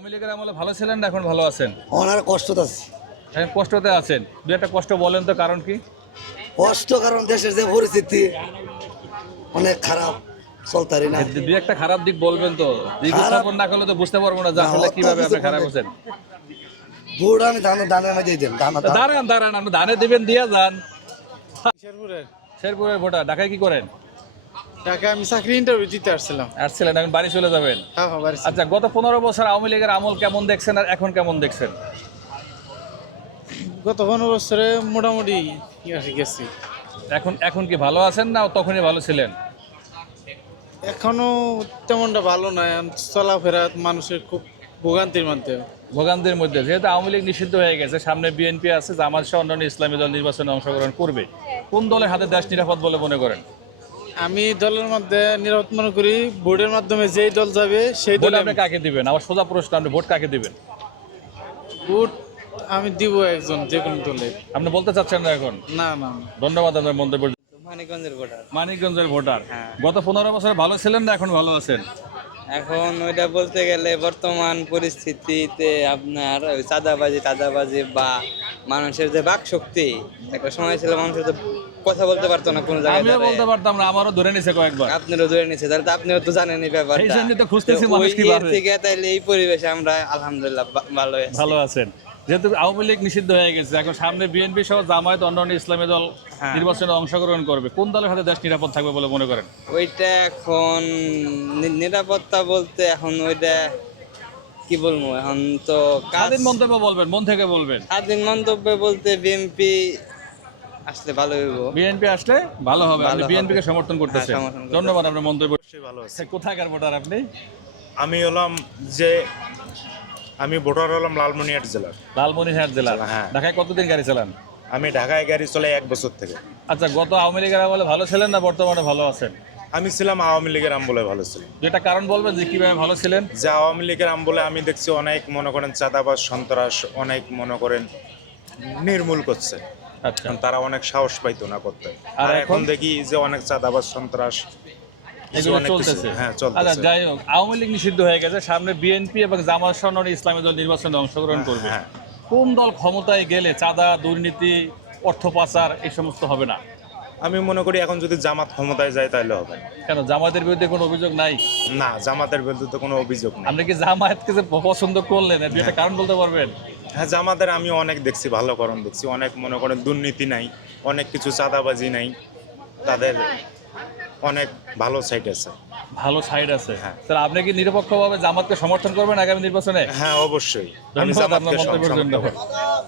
আওয়ামী লীগের আমলে ভালো ছিলেন না এখন ভালো আছেন? ওনার আছে। এখন কষ্টতে আছেন। দু একটা কষ্ট বলেন তো কারণ কি? কষ্ট কারণ দেশের যে পরিস্থিতি অনেক খারাপ চলতারি না। দু একটা খারাপ দিক বলবেন তো। দিক উত্থাপন না করলে তো বুঝতে পারব না যে আসলে কীভাবে আপনি খারাপ বলেন। আছেন। বুড় আমি ধানের ধান দাঁড়ান দাঁড়ান আপনি ধানে দিবেন দিয়া যান। শেরপুরের। শেরপুরের ভোটার ঢাকায় কি করেন? ঢাকা আমি চাকরি ইন্টারভিউ দিতে আসছিলাম। আসছিলেন এখন বাড়ি চলে যাবেন? হ্যাঁ হ্যাঁ বাড়ি আচ্ছা গত পনেরো বছর আওয়ামী লীগের আমল কেমন দেখছেন আর এখন কেমন দেখছেন? গত পনেরো বছরে মোটামুটি ইয়ে গেছি। এখন এখন কি ভালো আছেন না তখনই ভালো ছিলেন? এখনও তেমনটা ভালো নয় চলাফেরা মানুষের খুব ভোগান্তির মধ্যে। ভোগান্তির মধ্যে যেহেতু আওয়ামী লীগ নিষিদ্ধ হয়ে গেছে সামনে বিএনপি আছে জামাত সহ অন্যান্য ইসলামী দল নির্বাচনে অংশগ্রহণ করবে। কোন দলের হাতে দেশ নিরাপদ বলে মনে করেন? আমি দলের মধ্যে নিরাপদ মনে করি বোর্ডের মাধ্যমে যেই দল যাবে সেই ভোট দলে আপনি কাকে দিবেন? আমার সোজা প্রশ্ন আপনি ভোট কাকে দিবেন? ভোট আমি দিব একজন যে কোনো দলে। আপনি বলতে চাচ্ছেন না এখন? না না। ধন্যবাদ আপনার মন্তব্য। মানিকগঞ্জের ভোটার। মানিকগঞ্জের ভোটার। হ্যাঁ। গত পনেরো বছর ভালো ছিলেন না এখন ভালো আছেন? এখন ওইটা বলতে গেলে বর্তমান পরিস্থিতিতে আপনার ওই চাঁদাবাজি টাদাবাজি বা মানুষের যে বাক শক্তি একটা সময় ছিল মানুষের তো কথা বলতে পারতো না কোনো জায়গায় আমিও বলতে পারতাম না আমারও ধরে নিছে কয়েকবার। আপনারও ধরে নিছে তাহলে তো আপনিও তো জানেন এই ব্যাপারটা। এই জন্যই তো খুঁজতেছি মানুষ ওই কীভাবে। ইয়ে থেকে তাইলে এই পরিবেশে আমরা আলহামদুলিল্লাহ ভালো আছি। ভালো আছেন। যেহেতু আওয়ামী লীগ নিষিদ্ধ হয়ে গেছে এখন সামনে বিএনপি সহ জামায়াত অন্যান্য ইসলামী দল হ্যাঁ। নির্বাচনে অংশগ্রহণ করবে। কোন দলের হাতে দেশ নিরাপদ থাকবে বলে মনে করেন? ওইটা এখন নিরাপত্তা বলতে এখন ওইটা কি বলব এখন তো স্বাধীন মন্তব্য বলবেন মন থেকে বলবেন। স্বাধীন মন্তব্য বলতে বিএনপি আসলে ভালো হইব। বিএনপি আসলে ভালো হবে আপনি বিএনপি কে সমর্থন করতেছেন। হ্যাঁ, সমর্থন করতেছি। ধন্যবাদ আপনার মন্তব্য ভালো আছে কোথাকার ভোটার আপনি? আমি হলাম যে আমি ভোটার হলাম লালমনিরহাট জেলার। লালমনিরহাট জেলা হ্যাঁ। ঢাকায় কতদিন গাড়ি চালান? আমি ঢাকায় গাড়ি চলে এক বছর থেকে। আচ্ছা গত আওয়ামী লীগের আমলে ভালো ছিলেন না বর্তমানে ভালো আছেন? আমি ছিলাম আওয়ামী লীগের আমলে ভালো ছিল যেটা কারণ বলবেন যে কীভাবে ভালো ছিলেন? যে আওয়ামী লীগের আমলে আমি দেখছি অনেক মনে করেন চাঁদাবাস সন্ত্রাস অনেক মনে করেন নির্মূল করছে। আচ্ছা তারা অনেক সাহস পাইতো না করতে। আর এখন? দেখি যে অনেক চাঁদাবাজ সন্ত্রাস হ্যাঁ আচ্ছা আওয়ামী লীগ নিষিদ্ধ হয়ে গেছে। সামনে বিএনপি এবং জামাত সহ ইসলামী দল নির্বাচনে অংশগ্রহণ করবে। হ্যাঁ। কোন দল ক্ষমতায় গেলে চাঁদা দুর্নীতি অর্থ পাচার এই সমস্ত হবে না? আমি মনে করি এখন যদি জামাত ক্ষমতায় যায় তাহলে হবে কেন জামাতের বিরুদ্ধে কোনো অভিযোগ নাই? না জামাতের বিরুদ্ধে কোনো অভিযোগ নেই। আপনি কি জামায়াতকে পছন্দ করলেন? একটা কারণ বলতে পারবেন? হ্যাঁ জামাতের আমি অনেক দেখছি ভালো করণ দেখছি। অনেক মনে করেন দুর্নীতি নাই অনেক কিছু চাঁদাবাজি নাই। তাদের অনেক ভালো সাইড আছে। ভালো সাইড আছে। হ্যাঁ। তাহলে আপনি কি নিরপেক্ষভাবে জামাতকে সমর্থন করবেন আগামী নির্বাচনে? হ্যাঁ অবশ্যই। আমি জামাতকে সমর্থন করি।